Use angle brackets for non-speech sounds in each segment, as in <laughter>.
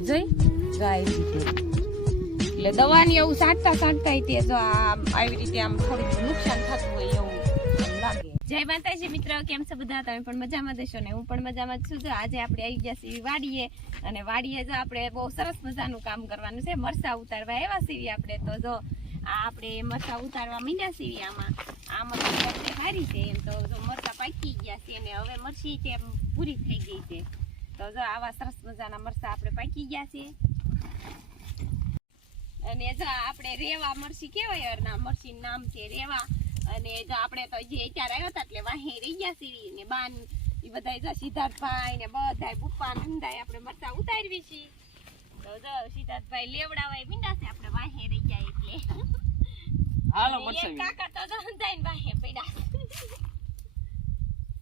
જાય જોઈ એટલે દવાની એવું સાંટતા સાંટતા તે જો આવી રીતે આમ થોડુંક નુકસાન થતું હોય એવું જય માતાજી મિત્ર, કેમ છો બધા? તમે પણ મજામાં જશો ને? હું પણ મજામાં છું. જો આજે આપણે આવી ગયા છીએ વાડીએ અને વાડીએ જો આપણે બહુ સરસ મજાનું કામ કરવાનું છે. મરસા ઉતારવા એવા સીવી આપણે તો જો આ આપણે મરસા ઉતારવા મીંડ્યા સીવી આમાં. આ આપણે સારી છે એમ તો જો મરસા પાકી ગયા છે અને હવે મરસી તે પૂરી થઈ ગઈ છે? તો જો આવા સરસ મજાના મરચા આપણે પાકી ગયા છે અને જો આપણે રેવા મરસી કેવાય અરના મરસી નામ છે રેવા. અને જો આપણે તો જે અત્યારે આવ્યા હતા એટલે વાહે રહી ગયા સીવી ને બાન એ બધા જો સિદ્ધાર્થભાઈ ને બધા પપ્પા નંદાય આપણે મરસા ઉતારવી છીએ. તો જો સિદ્ધાર્થભાઈ લેવડાવાય મીંડા છે આપણે વાહે રહી ગયા એટલે. હાલો મરચા કાકા તો જો નંદાઈને વાહે પડ્યા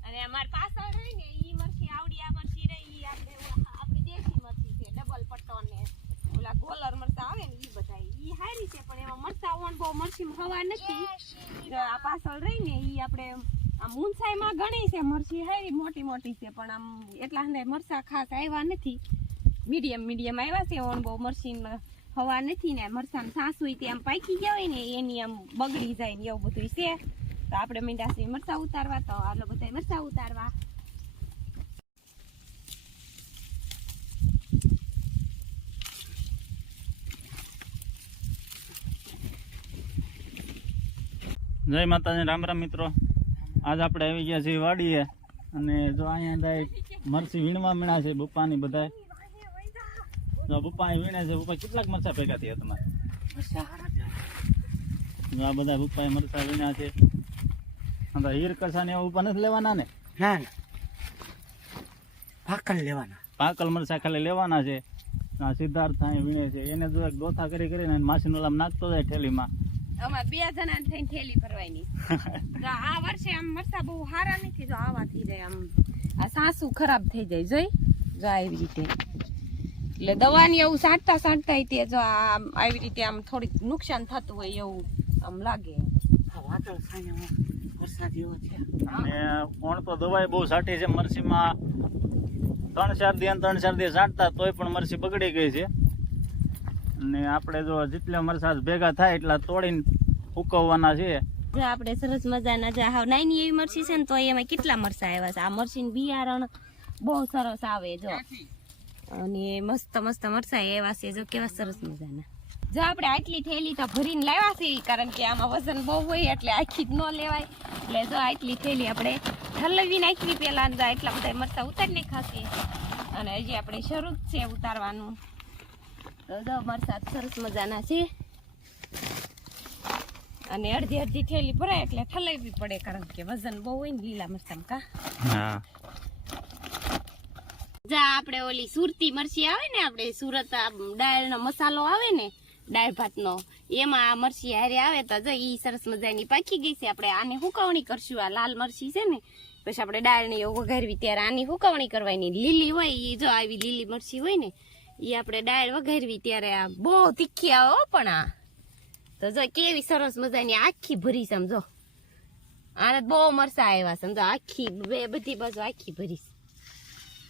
અને અમાર પાછળ હોય ને ઈ મરસી આવડી આ મરસી રહી ઈ આપણે ઓલા- આપણી દેશી મરસી છે ડબલ પટ્ટો ને ઓલા ગોલર મરસા આવે ને ઈ બધા ઈ હારી છે પણ ઓન બહુ મરસી હવા નથી. આ પાછળ રહી ને ઈ આપણે આમ ઊંચાઈમાં ઘણી છે મરસી હારી મોટી મોટી છે, પણ આમ એટલા ને મરસા ખાસ આવ્યા નથી. મીડિયમ મીડિયમ આવ્યા છે ઓણ બહુ મરસી હવા નથી ને મરસામ સાસુ તે આમ પાકી ગયા હોય ને, એની આમ બગડી જાય ને એવું બધું છે. તો આપણે મીંડાસી મરસા ઉતારવા, તો આટલો બધા મરસા ઉતારવા. જય માતાજી રામ રામ મિત્રો. આજ આપણે આવી ગયા છીએ વાડીએ. અને જો અહીંયા થાય મરસી વીણવા મીણા છે બપ્પાની બધા જો બપ્પા વીણે છે બપ્પા કેટલાક મરચા ભેગા થયા તમારે? જો આ બધા બપ્પાએ મરચા વીણા છે. હીર કસા ને એવા નથી લેવાના ને? ના પાકલ લેવાના. પાકલ મરચા ખાલી લેવાના છે. આ સિદ્ધાર્થ અહીં વીણે છે. એને જો એક દોથા કરી કરીને માસીનું ઓલામાં નાખતો જાય ઠેલીમાં. અમાર બે જણા થઈને થેલી ભરવાની. <laughs> તો આ વર્ષે આમ મરસા બહુ સારા નથી જો આવા થઈ જાય આમ. આ સાસુ ખરાબ થઈ જાય જોઈ? જો આવી રીતે. એટલે દવાની એવું સાંટતા સાંટતા તે જો આમ આવી રીતે આમ થોડીક નુકસાન થતું હોય એવું આમ લાગે. વાદળ ખાને વરસાદ એવો છે. અને કોણ તો દવાઈ બહુ સાટી છે મરસીમાં ત્રણ ચાર દી ત્રણ ચાર દી સાંટતા તોય પણ મરસી બગડી ગઈ છે. અને આપણે જો જેટલા મરસાદ ભેગા થાય એટલા તોડીને ઉકવવાના છે. જો આપણે સરસ મજાના જે હાવ નાની એવી મરસી છે ને, તો એમાં કેટલા મરસા આવ્યા છે? આ મરસી બિયારણ બહુ સરસ આવે જો. અને મસ્ત મસ્ત મરસા એવા છે, જો કેવા સરસ મજાના. જો આપણે આટલી થેલી તો ભરીને લાવ્યા છે કારણ કે આમાં વજન બહુ હોય એટલે આખી જ ન લેવાય. એટલે જો આટલી થેલી આપણે ઠલવી નાખવી પહેલાં ને એટલા બધા મરસા ઉતારી નાખાશે અને હજી આપણે શરૂ જ છે ઉતારવાનું. તો સરસ મજાના છે. અને અડધી અડધી થેલી ભરાય એટલે ઠલવવી પડે કારણ કે વજન બહુ હોય ને લીલા મરચાં કા. હા. જા આપણે ઓલી સુરતી મરચી આવે ને આપણે સુરત દાળનો મસાલો આવે ને દાળ ભાતનો એમાં આ મરચી હારે આવે તો જો ઈ સરસ મજાની પાકી ગઈ છે. આપણે આને હુકવણી કરશું આ લાલ મરચી છે ને પછી આપણે દાળને એવું વઘારવી ત્યારે આની હુકવણી કરવાની. લીલી હોય એ જો આવી લીલી મરચી હોય ને ઈ આપણે દાળ વઘારવી ત્યારે આ બહુ તીખી આવે પણ આ. તો જો કેવી સરસ મજાની આખી ભરી સમજો આને બહુ મરસા આવ્યા સમજો આખી બે બધી બાજુ આખી ભરીશ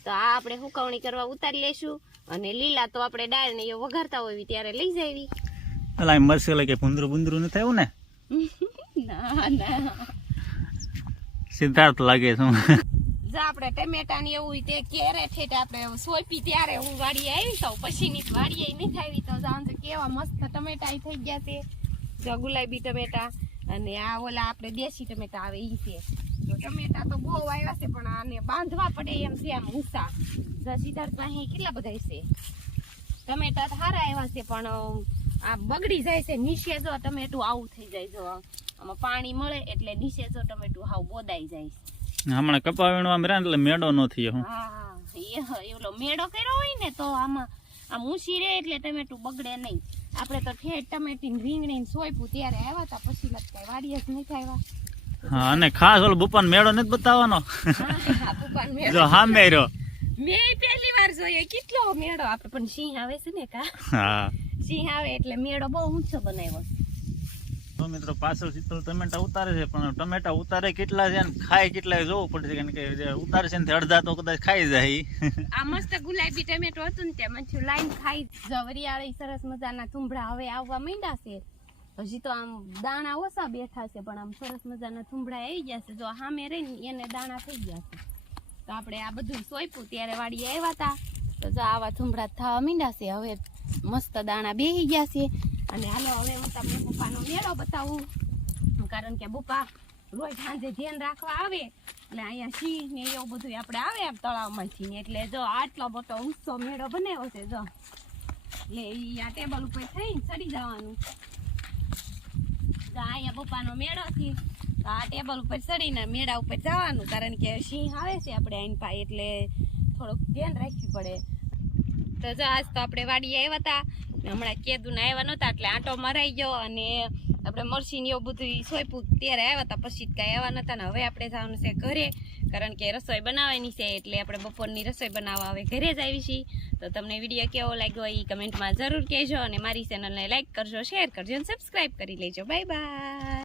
તો આ આપણે હુકવણી કરવા ઉતારી લેશું અને લીલા તો આપણે દાળ ને એ વઘારતા હોય ત્યારે લઈ જાવી અલા મરસી એટલે કે ભૂંદરું ભૂંદરું ન થયું ને? <laughs> ના ના. સિદ્ધાર્થ લાગે છે. જો આપણે ટમેટા ને એવું તે કેરે ઠેઠ આપણે સોપી ત્યારે હું વાડી આવી તો પછી ની વાડી નહીં આવી તો સાંજે કેવા મસ્ત ટમેટા થઈ ગયા છે. જો ગુલાબી ટમેટા અને આ ઓલા આપણે દેશી ટમેટા આવે ઈ છે. તો ટમેટા તો બહુ આવ્યા છે પણ આને બાંધવા પડે એમ છે ઊંચા જો સિદ્ધાર્થ પાસે કેટલા બધા છે? ટમેટા સારા આવ્યા છે પણ આ બગડી જાય છે નીચે જો ટમેટું આવું થઈ જાય જો. આમાં પાણી મળે એટલે નીચે જો ટમેટું હાવ બોદાઈ જાય છે. હમણાં કપા વીણવા મેરા એટલે મેળો ન થયો હું. એવલો મેળો કર્યો હોય ને તો આમાં આમ ઊંચી રે એટલે ટમેટું બગડે નહીં. આપણે તો ઠેઠ ટમેટી રીંગણી ને સોયપું ત્યારે આવ્યા હતા પછી લટકાય વાડીએ જ નહીં ખાવા હા અને ખાસ ઓલો બુપાન મેળો નથી બતાવવાનો? મેળો. જો હા મેર્યો મેં પહેલી વાર જોઈએ કેટલો મેળો આપણે પણ સિંહ આવે છે ને કા? હા. સિંહ આવે એટલે મેળો બહુ ઊંચો બનાવ્યો. તો મિત્રો, પાછળ શીતલ ટમેટા ઉતારે છે, પણ ટમેટા ઉતારે કેટલા છે ખાય કેટલા જોવું પડશે, કારણ કે ઉતારે છે અડધા તો કદાચ ખાઈ જાય. આ મસ્ત ગુલાબી ટમેટો હતું ને ત્યાં મંચું લાઈન ખાઈ જવરિયાળી સરસ મજાના થુંભડા હવે આવવા માંડ્યા છે. હજી તો આમ દાણા ઓછા બેઠા છે, પણ આમ સરસ મજાના થુંભડા આવી ગયા છે. જો સામે રહીને એને દાણા થઈ ગયા છે. તો આપણે આ બધું સોંપ્યું, ત્યારે વાડીએ આવ્યા હતા. તો જો આવા થુંભડા થવા માંડ્યા છે. હવે મસ્ત દાણા બેહી ગયા છે. અને હાલો, હવે હું તમને બુપાનો મેળો બતાવું. કારણ કે બુપા રોજ સાંજે ધ્યાન રાખવા આવે એટલે અહીંયા સિંહ ને એવું બધું આપણે આવે એમ તળાવમાં સિંહ એટલે જો આટલો મોટો ઊંચો મેળો બનાવ્યો છે, જો. એટલે એ આ ટેબલ ઉપર થઈને ચડી જવાનું. તો અહીંયા બપાનો મેળો છે. તો આ ટેબલ ઉપર ચડીને મેળા ઉપર જવાનું, કારણ કે સિંહ આવે છે આપણે આઈન પાસે એટલે થોડુંક ધ્યાન રાખવું પડે. તો જો આજ તો આપણે વાડીએ આવ્યા હતા. હમણાં કેદું આવ્યા નહોતા એટલે આંટો મરાઈ ગયો અને આપણે મરસીને એવું બધું સોંપ્યું ત્યારે આવ્યા હતા પછી કાંઈ આવ્યા નતા ને હવે આપણે જવાનું છે ઘરે, કારણ કે રસોઈ બનાવવાની છે એટલે આપણે બપોરની રસોઈ બનાવવા હવે ઘરે જ આવી છીએ. તો તમને વીડિયો કેવો લાગ્યો એ કમેન્ટમાં જરૂર કહેજો અને મારી ચેનલને લાઇક કરજો શેર કરજો અને સબસ્ક્રાઈબ કરી લેજો. Bye bye